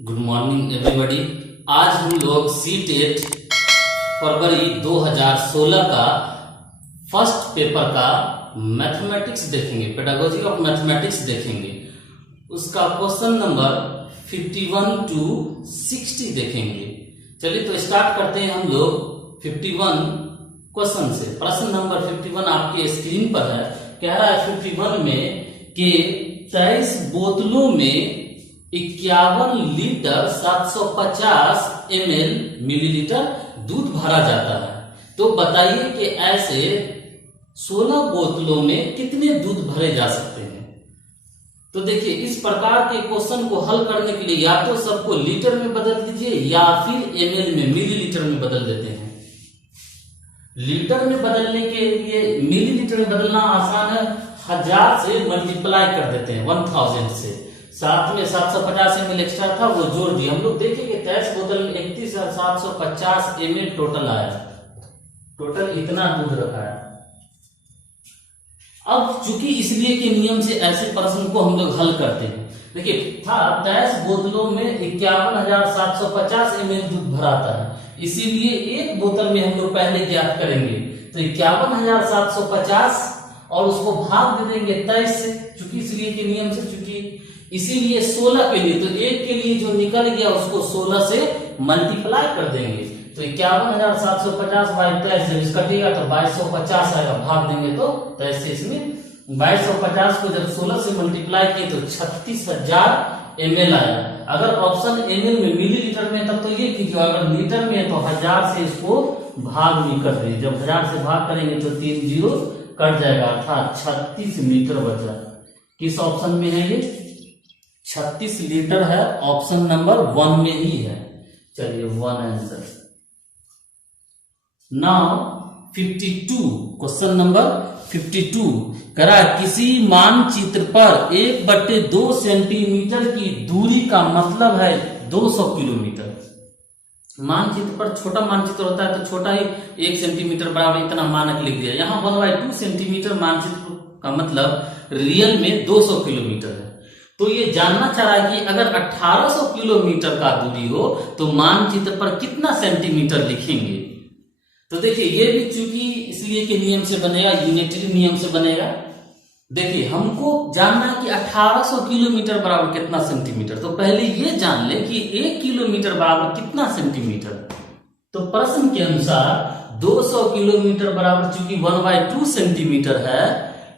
Good morning everybody. आज हम लोग सी-टेट फरवरी 2016 का फर्स्ट पेपर का मैथमेटिक्स देखेंगे, पेडागोजी ऑफ मैथमेटिक्स देखेंगे। उसका क्वेश्चन नंबर 51 to 60 देखेंगे। चलिए तो स्टार्ट करते हैं हम लोग 51 क्वेश्चन से। प्रश्न नंबर 51 आपके स्क्रीन पर है। कह रहा है 51 में कि 23 बोतलों में 51 लीटर 750 ml मिलीलीटर दूध भरा जाता है। तो बताइए कि ऐसे 16 बोतलों में कितने दूध भरे जा सकते हैं। तो देखिए, इस प्रकार के क्वेश्चन को हल करने के लिए या तो सबको लीटर में बदल दीजिए या फिर ml में, मिलीलीटर में बदल देते हैं। लीटर में बदलने के लिए मिलीलीटर में बदलना आसान है। 1000 से मल्टीप्लाई कर देते हैं 1000 से, साथ में 750 ml एक्स्ट्रा था वो जोड़ दिए। हम लोग देखेंगे 23 बोतल में 31,750 ml टोटल आया। टोटल इतना दूध रखा है। अब चूंकि इसलिए के नियम से ऐसे प्रश्न को हम लोग हल करते हैं। देखिए था 23 बोतलों में 51,750 ml दूध भराता है, इसीलिए एक बोतल में हम लोग पहले ज्ञात करेंगे। तो 51,750 और उसको भाग दे देंगे 23 से, चूंकि इसलिए के नियम से, चूंकि इसीलिए 16 के लिए, तो एक के लिए जो निकल गया उसको 16 से मल्टीप्लाई कर देंगे। तो 51,750 बाई 23 जब इसका कटेगा तो 2250 आएगा, भाग देंगे तो 23 से इसमें 2250 को जब 16 से मल्टीप्लाई किए तो 36,000 ml आया। अगर ऑप्शन ml में मिलीलीटर में तब तो ये कीजिए, अगर लीटर में है तो 1000 से इसको भाग भी कर देंगे। जब 1000 से भाग करेंगे तो 3 जीरो कट जाएगा, अर्थात 36 लीटर बचा। किस ऑप्शन में है ये? 36 लीटर है, ऑप्शन नंबर 1 में ही है। चलिए 1 आंसर। नाउ 52, क्वेश्चन नंबर 52 करा किसी मानचित्र पर 1/2 सेंटीमीटर की दूरी का मतलब है 200 किलोमीटर। मानचित्र पर छोटा मानचित्र होता है तो छोटा ही 1 सेंटीमीटर बराबर इतना मानक लिख दिया। यहाँ 1/2 सेंटीमीटर मानचित्र का मतलब रियल में 200 किलोमीटर है। तो ये जानना चाह रहा है कि अगर 1800 किलोमीटर का दूरी हो तो मानचित्र पर कितना सेंटीमीटर लिखेंगे। तो देखिए ये भी चूंकि इसलिए के नियम से बनेगा, यूनिटरी नियम से बनेगा। देखिए हमको जानना है कि 1800 किलोमीटर बराबर कितना सेंटीमीटर। तो पहले ये जान ले कि 1 किलोमीटर बराबर कितना सेंटीमीटर। तो प्रश्न के अनुसार 200 किलोमीटर बराबर चूंकि 1/2 सेंटीमीटर है,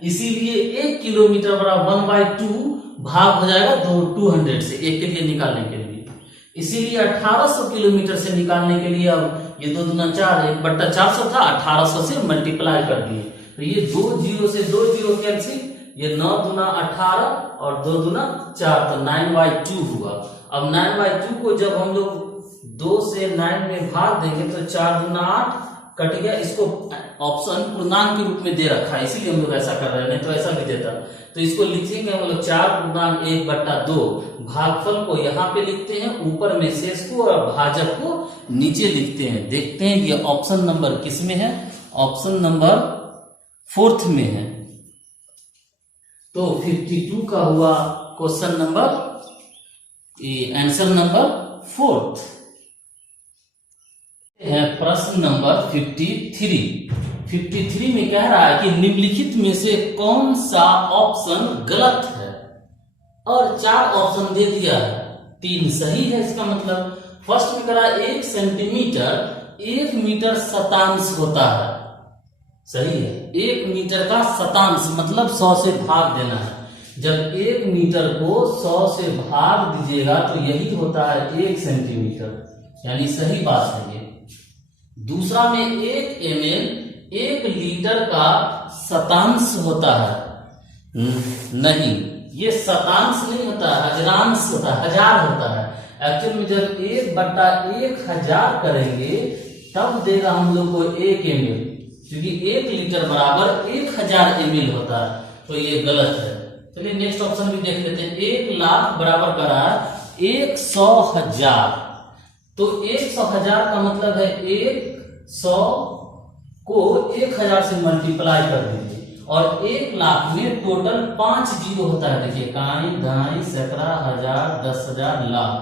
इसीलिए 1 किलोमीटर बराबर 1/2 भाग हो जाएगा 200 से, एक के लिए निकालने के लिए। इसीलिए 1800 किलोमीटर से निकालने के लिए अब ये 2 दूना 4, 1/400 था, 1800 से मल्टीप्लाई कर दिए। तो ये 2 जीरो से 2 जीरो कैंसिल, ये 9 दूना 18 और 2 दूना 4, तो 9/2 हुआ। अब 9/2 को जब हम लोग 2 से 9 में भाग देंगे तो 4 दूना 8 कट गया। इसको ऑप्शन पूर्णांक के रूप में दे रखा है, इसीलिए हम लोग ऐसा कर रहे हैं, नहीं तो ऐसा भी देता। तो इसको लिखेंगे हम लोग 4/1/2। भागफल को यहाँ पे लिखते हैं, ऊपर में शेष को और भाजक को नीचे लिखते हैं। देखते हैं ये ऑप्शन नंबर किस में है। ऑप्शन नंबर 4th में है। तो 52 का हुआ question number, answer number 4th है। प्रश्न नंबर 53। 53 में कह रहा है कि निम्नलिखित में से कौन सा ऑप्शन गलत है, और 4 ऑप्शन दे दिया है, 3 सही है। इसका मतलब फर्स्ट में कह रहा है 1 सेंटीमीटर 1 मीटर शतांश होता है, सही है। 1 मीटर का शतांश मतलब 100 से भाग देना है। जब 1 मीटर को 100 से भाग दीजिएगा तो यही होता है 1 सेंटीमीटर, यानी सही बात है ये। दूसरा में 1 ml 1 लीटर का शतांश होता है, नहीं, ये शतांश नहीं होता है, हजारांश होता है, 1000 होता है। एक्चुअल में जब 1/1000 करेंगे तब देगा हम लोग को 1 ml, क्योंकि 1 लीटर बराबर 1000 ml होता है, तो ये गलत है। चलिए नेक्स्ट ऑप्शन भी देख लेते हैं। 1 लाख बराबर करा 100,000, तो 100,000 का मतलब है 100 को 1000 से मल्टीप्लाई कर दीजिए, और 1 लाख में टोटल 5 जीरो होता है। देखिए 1 ढाई 17 हजार 10,000 लाख,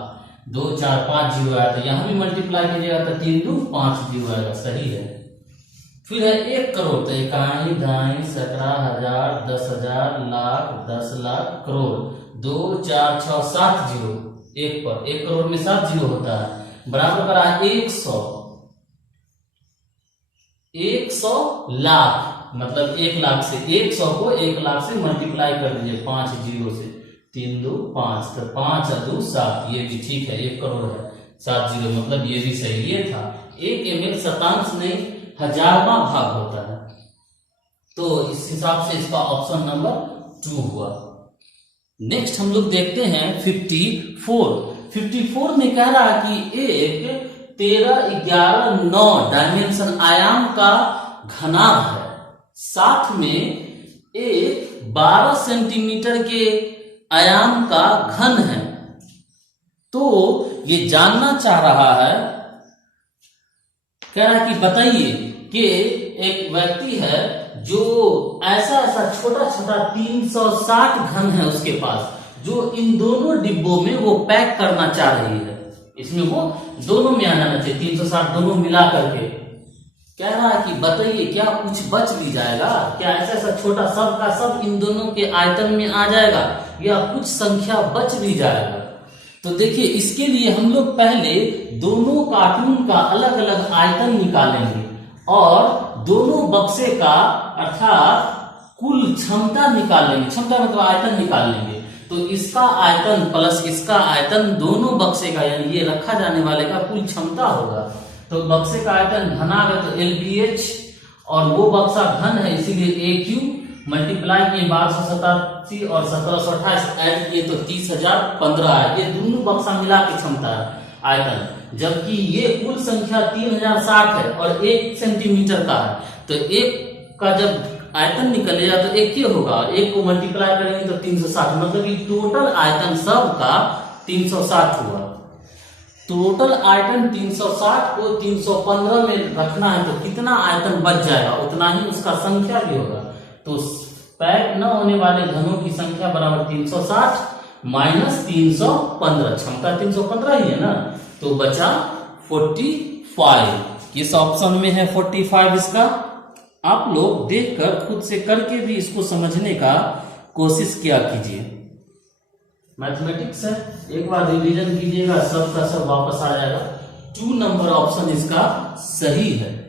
2 4 5 जीरो आया, तो यहाँ भी मल्टीप्लाई कीजिएगा तो 3 2 5 जीरो आएगा, सही है। फिर है 1 करोड़, तो इकाई ढाई 17,000 10,000 लाख 10 लाख करोड़, 2 4 6 7 जीरो एक पर, 1 करोड़ में 7 जीरो होता है, बराबर करा 100 लाख, मतलब 1 लाख से 100 को 1 लाख से मल्टीप्लाई कर दीजिए 5 जीरो से, 3 2 5, तो 5 और 2 7, ये भी ठीक है, 1 करोड़ है 7 जीरो, मतलब ये भी सही। ये था 1 ml शतांश नहीं 1000वां भाग होता है, तो इस हिसाब से इसका ऑप्शन नंबर 2 हुआ। नेक्स्ट हम लोग देखते हैं 54 में कह रहा है कि एक 13 11 9 डायमेंशन आयाम का घनाभ है, साथ में एक 12 सेंटीमीटर के आयाम का घन है। तो ये जानना चाह रहा है, कह रहा है कि बताइए कि एक व्यक्ति है जो ऐसा छोटा छोटा 360 घन है उसके पास, जो इन दोनों डिब्बों में वो पैक करना चाह रही है, इसमें वो दोनों में आ जाना चाहिए, 360 दोनों मिला करके। कह रहा है कि बताइए क्या कुछ बच भी जाएगा, क्या ऐसा छोटा सब का सब इन दोनों के आयतन में आ जाएगा, या कुछ संख्या बच भी जाएगा। तो देखिए इसके लिए हम लोग पहले दोनों कार्टून का अलग अलग आयतन निकालेंगे और दोनों बक्से का अर्थात कुल क्षमता निकालेंगे, क्षमता मतलब आयतन निकाल लेंगे। तो इसका आयतन प्लस इसका आयतन दोनों बक्से का, यानी ये रखा जाने वाले का कुल क्षमता होगा। तो बक्से का आयतन घना है तो LBH, और वो बक्सा घन है इसीलिए AQ, मल्टीप्लाई किए 1287 और 1728 ऐड किए तो 30,015 है। ये दोनों बक्सा मिला के क्षमता है आयतन, जबकि ये कुल संख्या 3060 है और 1 सेंटीमीटर का है, तो एक का जब आयतन निकलेगा तो एक ही होगा, एक को मल्टीप्लाई करेंगे तो 360, मतलब ये टोटल आयतन सब का 360 हुआ। टोटल आयतन 360 को 315 में रखना है तो कितना आयतन बच जाएगा, उतना ही उसका संख्या भी होगा। तो पैक न होने वाले घनों की संख्या बराबर 360 माइनस 315, क्षमता 315 ही है ना, तो बचा 45। किस ऑप्शन में है 45 इसका? आप लोग देखकर खुद से करके भी इसको समझने का कोशिश किया कीजिए। मैथमेटिक्स है, एक बार रिवीजन कीजिएगा, सब का सब वापस आ जाएगा। 2 नंबर ऑप्शन इसका सही है।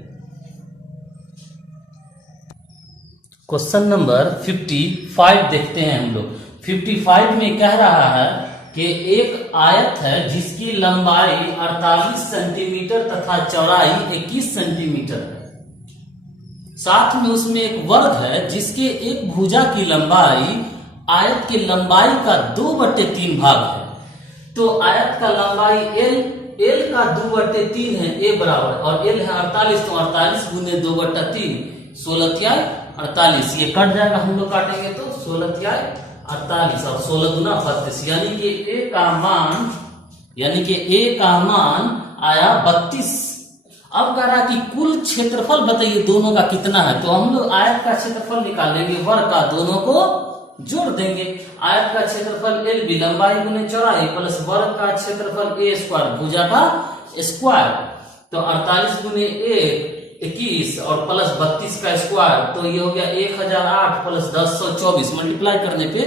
क्वेश्चन नंबर 55 देखते हैं हम लोग। 55 में कह रहा है कि एक आयत है जिसकी लंबाई 48 सेंटीमीटर तथा चौड़ाई 21 सेंटीमीटर है, साथ में उसमें एक वर्ग है जिसके एक भुजा की लंबाई आयत की लंबाई का 2/3 भाग है। तो आयत का लंबाई L का 2/3 है, A बराबर, और L है 48, तो 48 गुने 2/3 16 48, ये कट जाएगा, हम लोग काटेंगे तो 16 48 और 16 गुना 32, यानी कि A का मान आया 32। अब कह रहा कि कुल क्षेत्रफल बताइए दोनों का कितना है, तो हम लोग आयत का क्षेत्रफल निकालेंगे, वर्ग का दोनों को जोड़ देंगे। आयत का क्षेत्रफल LB लंबाई गुने चौड़ाई प्लस वर्ग का क्षेत्रफल A स्क्वायर भुजा का स्क्वायर, तो 48 गुने 1 21 और प्लस 32 का स्क्वायर, तो ये हो गया 1008 प्लस 1024, मल्टीप्लाई करने पे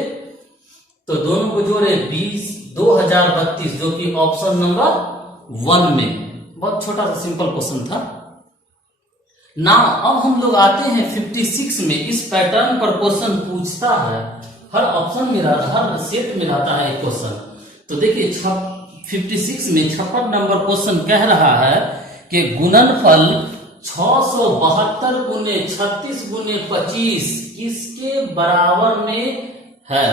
तो दोनों को जोड़े 2032, जो कि ऑप्शन नंबर 1 में। बहुत छोटा सा सिंपल क्वेश्चन था ना। अब हम लोग आते हैं 56 में। इस पैटर्न पर क्वेश्चन पूछता है, हर ऑप्शन में हर सेट में रहता है एक क्वेश्चन। तो देखिए 56 में 56 नंबर क्वेश्चन कह रहा है कि गुणनफल 672 गुने 36 गुने 25 किसके बराबर में है?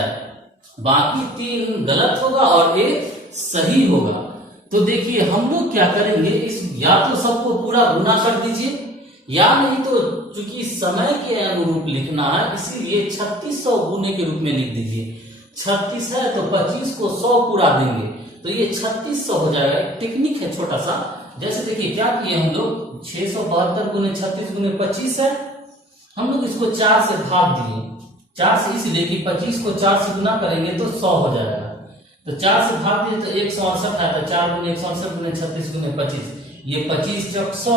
बाकी 3 गलत होगा और 1 सही होगा। तो देखिए हम लोग क्या करेंगे, इस या तो सबको पूरा गुना कर दीजिए, या नहीं तो चूंकि समय के अनुरूप लिखना है इसीलिए 3600 गुने के रूप में लिख दीजिए। 36 है तो 25 को 100 पूरा देंगे तो ये 3600 हो जाएगा। एक टेक्निक है छोटा सा, जैसे देखिए क्या किए हम लोग, 672 गुने 36 गुने 25 है, हम लोग इसको 4 से भाग दिए। 4 से इसलिए कि 25 को 4 से गुना करेंगे तो 100 हो जाएगा। तो 4 से भाग दिए तो 168 आता है, 4 गुने 168 गुने 36 गुने 25, ये 25 चौक 100,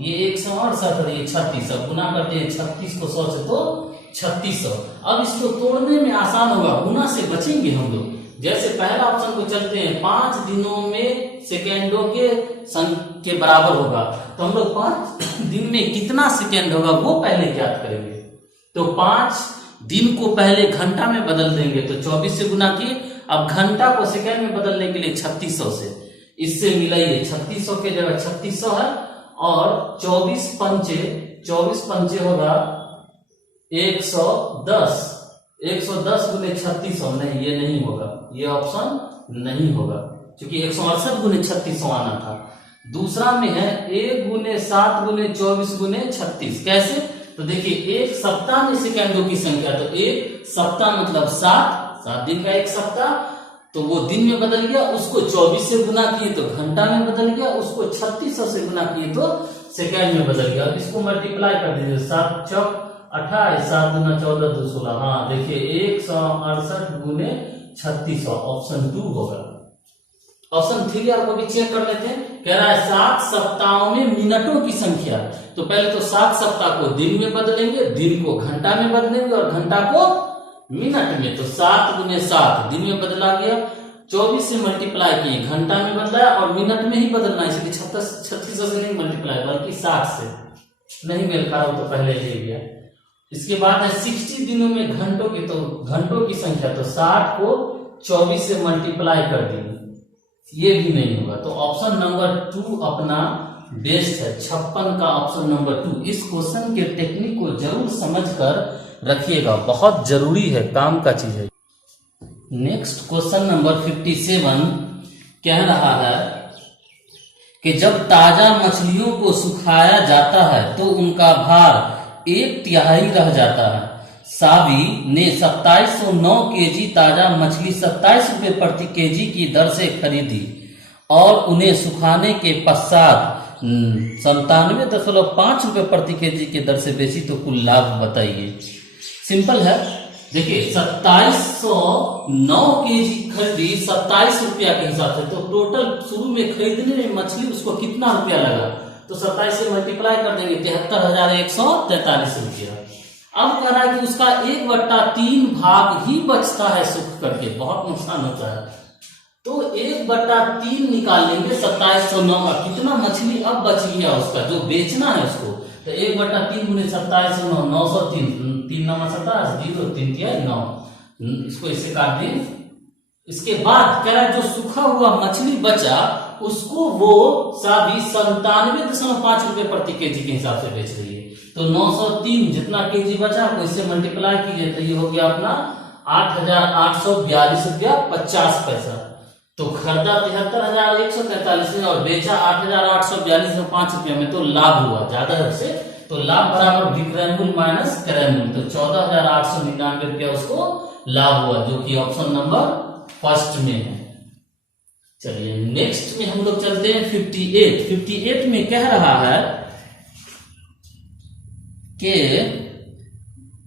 ये 168 और ये 36, अब गुना करते हैं 36 को 100 से तो 3600। अब इसको तोड़ने में आसान होगा, गुना से बचेंगे हम लोग। जैसे पहला ऑप्शन को चलते हैं, 5 दिनों में सेकेंडों के बराबर होगा, तो हम लोग 5 दिन में कितना सेकेंड होगा वो पहले ज्ञात करेंगे। तो 5 दिन को पहले घंटा में बदल देंगे, तो 24 से गुना किए। अब घंटा को सेकेंड में बदलने के लिए 3600 से, इससे मिलाइए 3600 के जगह 3600 है, और 24 पंचे होगा 110, 110 गुने 3600, नहीं ये नहीं होगा, ये ऑप्शन नहीं होगा, क्योंकि 168 गुने 3600 आना था। दूसरा में है 1 गुने 7 गुने 24 गुने 36, कैसे? तो देखिए एक सप्ताह में सेकेंडों की संख्या, तो एक सप्ताह मतलब 7 दिन का एक सप्ताह, तो वो दिन में बदल गया, उसको 24 से गुना किए तो घंटा में बदल गया, उसको 3600 से गुना किए तो सेकेंड में बदल गया। अब इसको मल्टीप्लाई कर दीजिए, 7 चौक 28, 7 गुना 14 2 16, हाँ देखिए 168 गुने 3600, ऑप्शन 2 होगा। ऑप्शन 3 आपको भी चेक कर लेते हैं, कह रहा है 7 सप्ताहों में मिनटों की संख्या। तो पहले तो 7 सप्ताह को दिन में बदलेंगे, दिन को घंटा में बदलेंगे और घंटा को मिनट में, तो 7 गुने 7 दिन में बदला गया, 24 से मल्टीप्लाई किए घंटा में बदला, और मिनट में ही बदलना, इसलिए 3600 से नहीं मल्टीप्लाई बल्कि 60 से, नहीं मेल खा रहा तो पहले ले गया। इसके बाद है 60 दिनों में घंटों की, तो घंटों की संख्या, तो 60 को 24 से मल्टीप्लाई कर देंगे, ये भी नहीं होगा। तो ऑप्शन नंबर 2 अपना बेस्ट है, 56 का ऑप्शन नंबर 2। इस क्वेश्चन के टेक्निक को जरूर समझकर रखिएगा, बहुत जरूरी है, काम का चीज है। नेक्स्ट क्वेश्चन नंबर 57 कह रहा है कि जब ताजा मछलियों को सुखाया जाता है तो उनका भार 1/3 रह जाता है। सावी ने 2709 केजी ताजा मछली 27 रुपए प्रति केजी की दर से खरीदी और उन्हें सुखाने के पश्चात 97.5 रुपए प्रति केजी की दर से बेची, तो कुल लाभ बताइए। सिंपल है, देखिए 2709 केजी खरीदी 27 रुपया के हिसाब से, तो टोटल शुरू में खरीदने में मछली उसको कितना रुपया लगा, तो 27 से मल्टीप्लाई कर देंगे 73,143 रुपया। अब कह रहा है कि उसका 1/3 भाग ही बचता है सूख करके, बहुत नुकसान होता है, तो 1/3 निकाल लेंगे 2709 का, कितना मछली अब बच गया उसका जो बेचना है उसको, तो 1/3 गुने 2709, 903, 3 9 27, 0 3 9, इसको इससे काट दें। इसके बाद कह रहा है जो सूखा हुआ मछली बचा उसको वो साभी 97.5 रुपए प्रति केजी के हिसाब से बेच रही है, तो 903 जितना केजी बचा को इससे मल्टीप्लाई कीजिए, तो ये हो गया अपना 8,842 रुपया 50 पैसा। तो खरीदा 73,143 में और बेचा 8,842.5 रुपया में, तो लाभ हुआ ज्यादा से, तो लाभ बराबर विक्रय मूल्य माइनस क्रय मूल्य, तो 14,899 रुपया उसको लाभ हुआ, जो कि ऑप्शन नंबर फर्स्ट में है। चलिए नेक्स्ट में हम लोग चलते हैं 58 में कह रहा है कि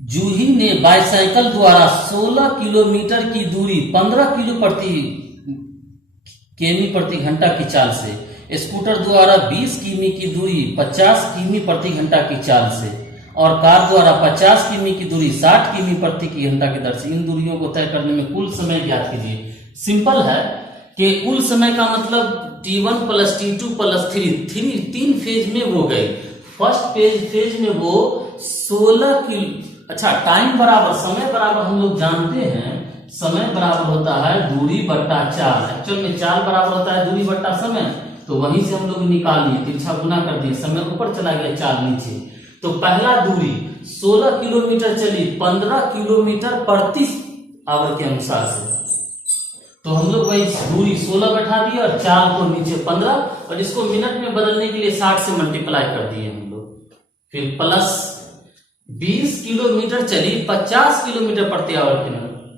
जूही ने बाईसाइकिल द्वारा 16 किलोमीटर की दूरी 15 किमी प्रति घंटा की चाल से, स्कूटर द्वारा 20 किमी की दूरी 50 किमी प्रति घंटा की चाल से, और कार द्वारा 50 किमी की दूरी 60 किमी प्रति घंटा की दर से, इन दूरियों को तय करने में कुल समय ज्ञात कीजिए। सिंपल है कि कुल समय का मतलब T1 + T2 + 3 फेज में वो गए। फर्स्ट फेज में वो 16 की, अच्छा टाइम बराबर समय बराबर हम लोग जानते हैं, समय बराबर होता है दूरी बट्टा चाल, एक्चुअल में चाल बराबर होता है दूरी बट्टा समय, तो वहीं से हम लोग निकाल लिए, तिरछा गुना कर दिए, समय ऊपर चला गया चाल नीचे। तो पहला दूरी 16 किलोमीटर चली 15 किलोमीटर प्रति आवर के अनुसार से, तो हम लोग वही दूरी 16 बैठा दिए और चाल को नीचे 15, और इसको मिनट में बदलने के लिए 60 से मल्टीप्लाई कर दिए हम लोग, फिर प्लस 20 किलोमीटर चली 50 किलोमीटर प्रति आवर के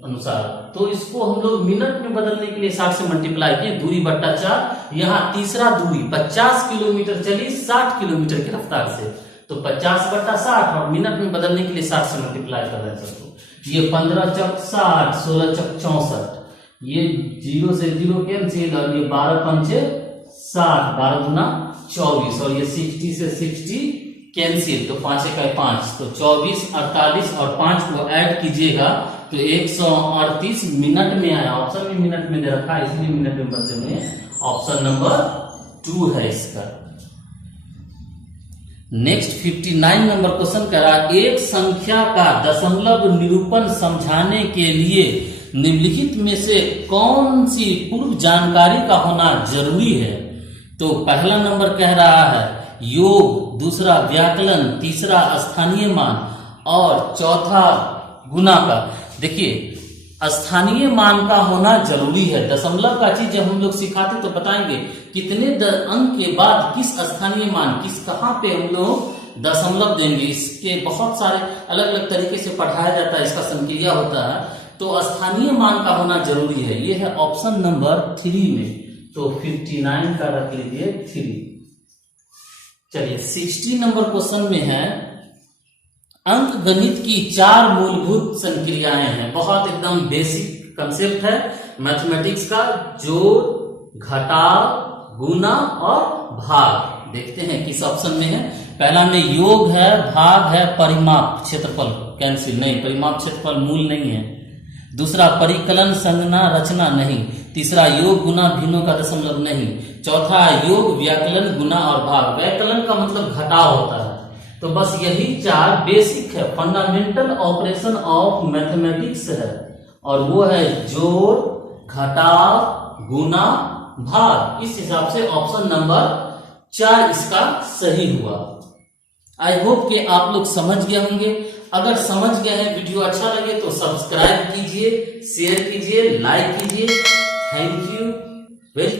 अनुसार, तो इसको हम लोग मिनट में बदलने के लिए 60 से मल्टीप्लाई किए, दूरी बट्टा चाल। यहाँ तीसरा दूरी 50 किलोमीटर चली 60 किलोमीटर की रफ्तार से, तो 50/60, और मिनट में बदलने के लिए 60 से मल्टीप्लाई कर रहे हैं सबको, ये 15 चौक 60, 16 चौक 64, ये 0 से 0 कैंसिल, और ये 12 पंचे 60, 12 गुना 24, और ये 60 से 60 कैंसिल, तो 5 का 5, तो 24, 48 और 5 को ऐड कीजिएगा तो 138 मिनट में आया। ऑप्शन में मिनट में दे रखा है, इसलिए मिनट में बदले हुए। ऑप्शन नंबर 2 है इसका। नेक्स्ट 59 नंबर क्वेश्चन कह रहा है, एक संख्या का दशमलव निरूपण समझाने के लिए निम्नलिखित में से कौन सी पूर्व जानकारी का होना जरूरी है? तो पहला नंबर कह रहा है योग, दूसरा व्याकलन, तीसरा स्थानीय मान और चौथा गुना का। देखिए, स्थानीय मान का होना जरूरी है। दशमलव का चीज जब हम लोग सिखाते तो बताएंगे कितने अंक के बाद किस स्थानीय मान, किस कहाँ पे हम लोग दशमलव देंगे। इसके बहुत सारे अलग अलग तरीके से पढ़ाया जाता है, इसका संक्रिया होता है, तो स्थानीय मान का होना जरूरी है। ये है ऑप्शन नंबर 3 में, तो 59 का रख लीजिए 3। चलिए 60 नंबर क्वेश्चन में है, अंक गणित की 4 मूलभूत संक्रियाएं हैं। बहुत एकदम बेसिक कंसेप्ट है मैथमेटिक्स का, जोड़, घटाव, गुना और भाग। देखते हैं किस ऑप्शन में है। पहला में योग है, भाग है, परिमाप क्षेत्रफल कैंसिल नहीं, परिमाप क्षेत्रफल मूल नहीं है। दूसरा परिकलन, संज्ञा, रचना नहीं। तीसरा योग, गुना, भिन्नों का दशमलव नहीं। चौथा योग, व्याकलन, गुना और भाग। व्याकलन का मतलब घटाव होता है। तो बस यही 4 बेसिक है, फंडामेंटल ऑपरेशन ऑफ मैथमेटिक्स है, और वो है जोड़, घटाव, गुना, भाग। इस हिसाब से ऑप्शन नंबर 4 इसका सही हुआ। आई होप कि आप लोग समझ गए होंगे। अगर समझ गए हैं, वीडियो अच्छा लगे तो सब्सक्राइब कीजिए, शेयर कीजिए, लाइक कीजिए। Thank you.